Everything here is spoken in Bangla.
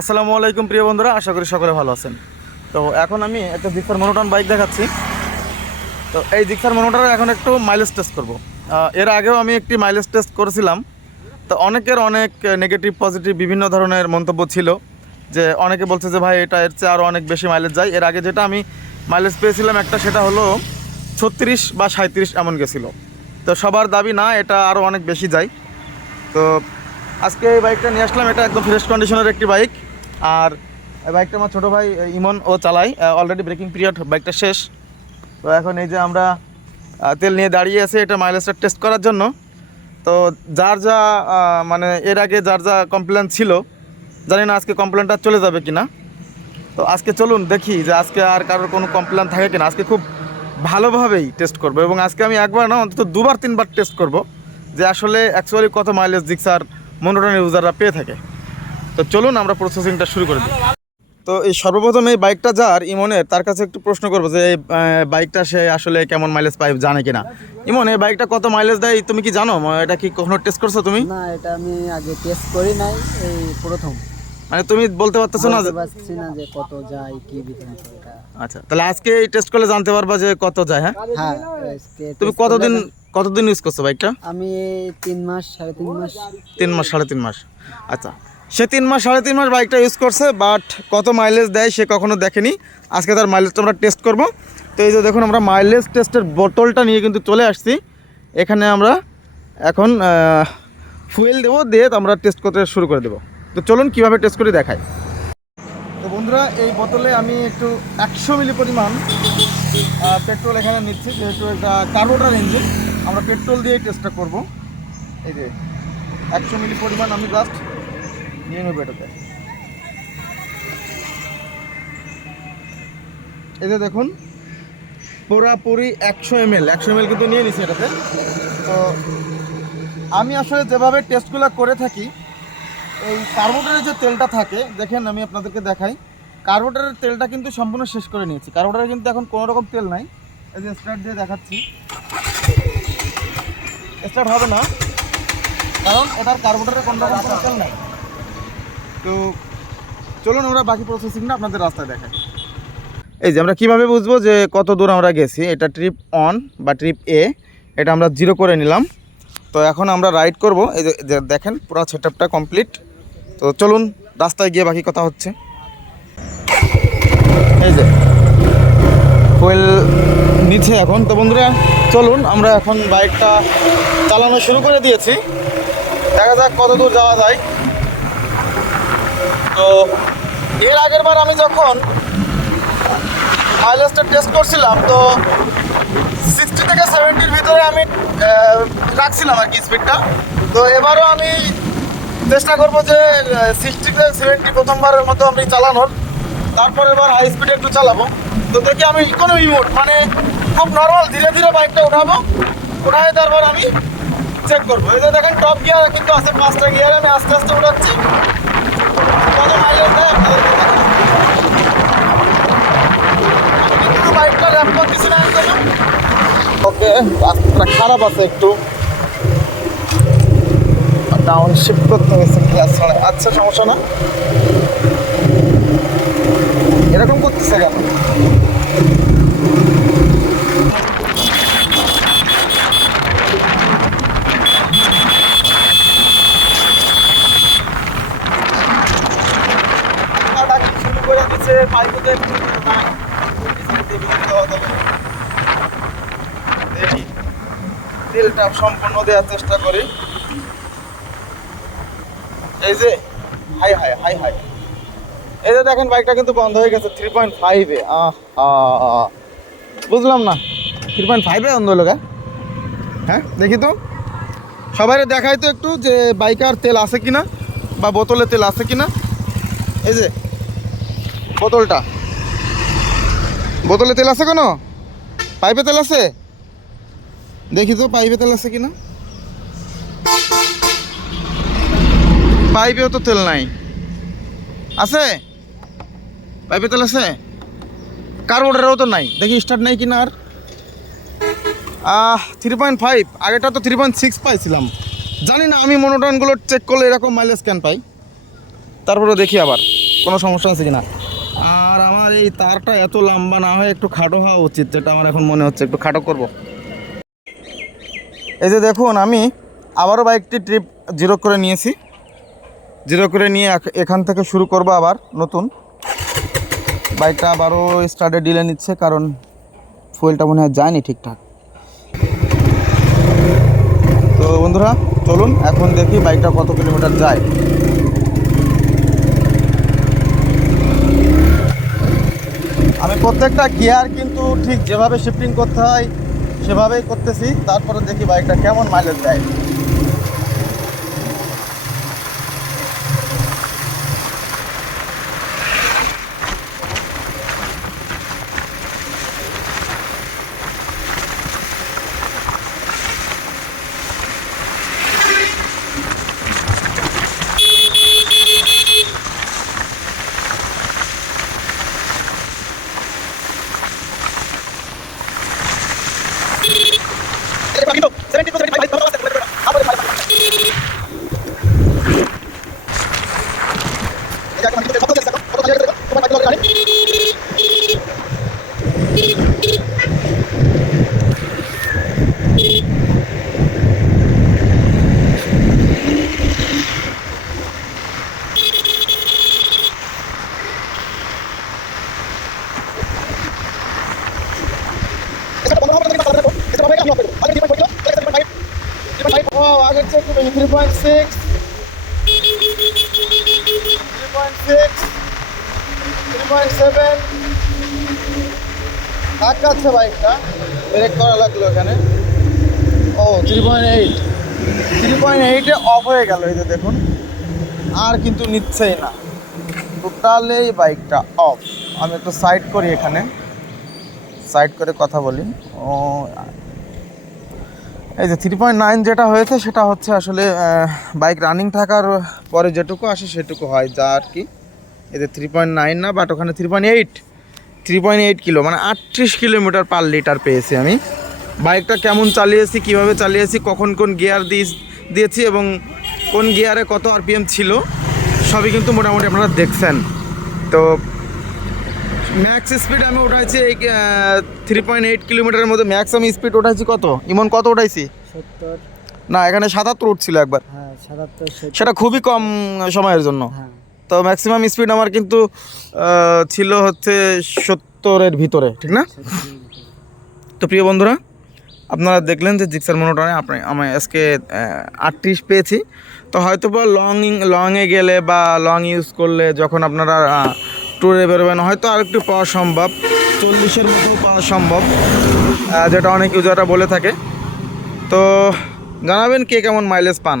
আসসালামু আলাইকুম প্রিয় বন্ধুরা, আশা করি সকলে ভালো আছেন। তো এখন আমি একটা জিক্সার মনোটন বাইক দেখাচ্ছি। তো এই জিক্সার মনোটনের এখন একটু মাইলেজ টেস্ট করব। এর আগেও আমি একটি মাইলেজ টেস্ট করেছিলাম। তো অনেকের অনেক নেগেটিভ পজিটিভ বিভিন্ন ধরনের মন্তব্য ছিল, যে অনেকে বলছে যে ভাই এটা এর চেয়ে আরও অনেক বেশি মাইলেজ যায়। এর আগে যেটা আমি মাইলেজ পেয়েছিলাম একটা, সেটা হলো 36 বা 37 এমন গেছিলো। তো সবার দাবি না, এটা আরও অনেক বেশি যায়। তো আজকে এই বাইকটা নিয়ে আসলাম, এটা একদম ফ্রেশ কন্ডিশনের একটি বাইক। আর এই বাইকটা আমার ছোটো ভাই ইমন ও চালাই। অলরেডি ব্রেকিং পিরিয়ড বাইকটা শেষ। তো এখন এই যে আমরা তেল নিয়ে দাঁড়িয়ে আছি এটা মাইলেজটা টেস্ট করার জন্য। তো যার যা মানে এর আগে যার যা কমপ্লেন ছিল, জানি না আজকে কমপ্লেনটা চলে যাবে কি না। তো আজকে চলুন দেখি যে আজকে আর কারোর কোনো কমপ্লেন থাকে কিনা। আজকে খুব ভালোভাবেই টেস্ট করব, এবং আজকে আমি একবার না অন্তত দুবার তিনবার টেস্ট করব যে আসলে অ্যাকচুয়ালি কত মাইলেজ জিক্সার মনোটনের ইউজাররা পেয়ে থাকে। তো চলুন আমরা প্রসেসিংটা শুরু করে দিই। তো এই সর্বপ্রথম এই বাইকটা যার ইমনের, তার কাছে একটু প্রশ্ন করবো যে এই বাইকটা সে আসলে কেমন মাইলেজ পায় জানে কিনা। ইমন, এই বাইকটা কত মাইলেজ দেয় তুমি কি জানো? এটা কি কখনো টেস্ট করছো তুমি? না, এটা আমি আগে টেস্ট করি নাই, এই প্রথম। মানে তুমি বলতে পারতেছো না যে কত যায় কি বিধান এটা। আচ্ছা, তাহলে আজকে এই টেস্ট করলে জানতে পারবা যে কত যায়। হ্যাঁ, হ্যাঁ, তুমি কতদিন ইউজ করছো বাইকটা? আমি 3 মাস 3.5 মাস। 3 মাস 3.5 মাস। আচ্ছা, সে 3 মাস 3.5 মাস বাইকটা ইউজ করছে, বাট কত মাইলেজ দেয় সে কখনো দেখেনি। আজকে তার মাইলেজটা আমরা টেস্ট করব। তো এই যে দেখুন, আমরা মাইলেজ টেস্টের বোতলটা নিয়ে কিন্তু চলে আসছি। এখানে আমরা এখন ফুয়েল দেবো, দিয়ে আমরা টেস্ট করতে শুরু করে দেবো। তো চলুন কীভাবে টেস্ট করে দেখাই। তো বন্ধুরা, এই বোতলে আমি একটু 100 মিলি পরিমাণ পেট্রোল এখানে নিচ্ছি, যেহেতু এটা কার্বোরেটর ইঞ্জিন, আমরা পেট্রোল দিয়ে টেস্টটা করব। এই যে 100 মিলি পরিমাণ আমি জাস্ট নিয়ে নেব এটাতে। এই যে দেখুন, পুরাপুরি 100 ml কিন্তু নিয়ে নিছি এটাতে। তো আমি আসলে যেভাবে টেস্টগুলো করে থাকি, এই কার্বোরেটরের যে তেলটা থাকে, দেখেন আমি আপনাদেরকে দেখাই, কার্বোরেটরের তেলটা কিন্তু সম্পূর্ণ শেষ করে নিয়েছি। কার্বোরেটরে কিন্তু এখন কোনো রকম তেল নাই। এই যে স্টার্ট দিয়ে দেখাচ্ছি, স্টার্ট হবে না, কারণ এটার কার্বোরেটরে কোনো রকম কোনো তেল নাই। তো চলুন আমরা বাকি প্রসেসিংটা আপনাদের রাস্তায় দেখাই। এই যে আমরা কীভাবে বুঝবো যে কত দূর আমরা গেছি, এটা ট্রিপ অন বা ট্রিপ এ, এটা আমরা 0 করে নিলাম। তো এখন আমরা রাইড করব। এই যে দেখেন পুরো সেটআপটা কমপ্লিট। তো চলুন রাস্তায় গিয়ে বাকি কথা হচ্ছে। এই যে ফুয়েল নিচে এখন। তো বন্ধুরা চলুন, আমরা এখন বাইকটা চালানো শুরু করে দিয়েছি, দেখা যাক কত দূর যাওয়া যায়। তো এর আগের বার আমি যখন মাইলেজটা টেস্ট করছিলাম, তো 60 থেকে 70-র ভিতরে আমি রাখছিলাম আর কি স্পিডটা। তো এবারও আমি চেষ্টা করবো যে 60 থেকে 70 প্রথমবারের মতো আমি চালানোর, তারপর এবার হাই স্পিডে একটু চালাবো। তো দেখি আমি ইকোনমি মোড, মানে খুব নর্মাল ধীরে ধীরে বাইকটা উঠাবো, উঠায় তারপর আমি চেক করবো। এই যে দেখেন টপ গিয়ার কিন্তু আছে, 5টা গিয়ার আমি আস্তে আস্তে উঠাচ্ছি। কত মাইলেজ দেয় আপনাদেরকে দেখাবো। বাইকটা র্যাপ করতেছি না একদম। ওকে, রাস্তাটা খারাপ আছে, একটু ডাউন শিফট করতে হয়েছে গ্লাস ছাড়া। আচ্ছা, সমস্যা না। এরকম করতেছে কেন? শুরু করে দিচ্ছে পাইপে। দেখি তেলটা সম্পূর্ণ দেওয়ার চেষ্টা করি। এই যে হাই হাই হাই হাই, এই যে দেখেন বাইকটা কিন্তু বন্ধ হয়ে গেছে 3.5-এ। বুঝলাম না 3.5-এ বন্ধ হলো। হ্যাঁ, দেখি তো সবাই দেখাই তো একটু যে বাইকার তেল আছে কিনা, বা বোতলে তেল আছে কিনা। এই যে বোতলে তেল আছে, কোনো পাইপে তেল আছে, দেখি তো পাইপে তেল আছে কিনা। পাইপেও তো তেল নাই। আছে পাইপে তেল আছে, কার্বোরেটরেও তো নাই, দেখি স্টার্ট নেই কিনা। আর 3.5, আগেটা তো 3.6 পাইছিলাম। জানি না আমি মনোটনগুলো চেক করলে এরকম মাইলেজ কেন পাই। তারপরে দেখি আবার। কোনো সমস্যা আছে কি না। আর আমার এই তারটা এত লম্বা না হয়ে একটু খাটো হওয়া উচিত, যেটা আমার এখন মনে হচ্ছে একটু খাটো করব। এই যে দেখুন, আমি আবারও বাইকটি ট্রিপ জিরো করে নিয়েছি। জিরো করে নিয়ে এখান থেকে শুরু করব আবার নতুন। বাইকটা আবারও স্টার্টে ডিলে নিচ্ছে, কারণ ফুয়েলটা মনে হয় যায়নি ঠিকঠাক। তো বন্ধুরা চলুন এখন দেখি বাইকটা কত কিলোমিটার যায়। আমি প্রত্যেকটা গিয়ার কিন্তু ঠিক যেভাবে শিফটিং করতে হয় সেভাবেই করতেছি, তারপরে দেখি বাইকটা কেমন মাইলেজ দেয়। আগের চেয়ে একটু বেশি 3.6 3.7 আটকাচ্ছে বাইকটা। ব্রেক করা লাগলো এখানে। ও 3.8 অফ হয়ে গেল। এই যে দেখুন, আর কিন্তু নিচ্ছেই না, টোটালি বাইকটা অফ। আমি একটু সাইড করি, এখানে সাইড করে কথা বলি। ও এই যে 3.9 যেটা হয়েছে সেটা হচ্ছে আসলে বাইক রানিং থাকার পরে যেটুকু আসে সেটুকু হয়, যা আর কি। এই যে 3.9 না, বাট ওখানে 3.8 কিলো, মানে 38 কিলোমিটার পার লিটার পেয়েছি আমি। বাইকটা কেমন চালিয়েছি, কিভাবে চালিয়েছি, কখন কোন গিয়ার দিয়েছি এবং কোন গিয়ারে কত আরপিএম ছিল, সবই কিন্তু মোটামুটি আপনারা দেখছেন। তো ম্যাক্স স্পিড আমি উঠাইছি এই 3.8 কিলোমিটারের মধ্যে। ম্যাক্স আমি স্পিড উঠাইছি কত, ইমন কত উঠাইছি? 70। না, এখানে 77 উঠছিল একবার। হ্যাঁ 77। সেটা খুবই কম সময়ের জন্য। হ্যাঁ তো ম্যাক্সিমাম স্পিড আমার কিন্তু ছিল হচ্ছে 70-এর ভিতরে, ঠিক না? তো প্রিয় বন্ধুরা, আপনারা দেখলেন যে জিক্সার মনোটনে আমি আজকে 38 পেয়েছি। তো হয়তো বা লংয়ে গেলে বা লং ইউজ করলে, যখন আপনারা ট্যুরে বেরোবেন, হয়তো আর একটু পাওয়া সম্ভব, 40-এর মতো পাওয়া সম্ভব, যেটা অনেক ইউজাররা বলে থাকে। তো জানাবেন কে কেমন মাইলেজ পান।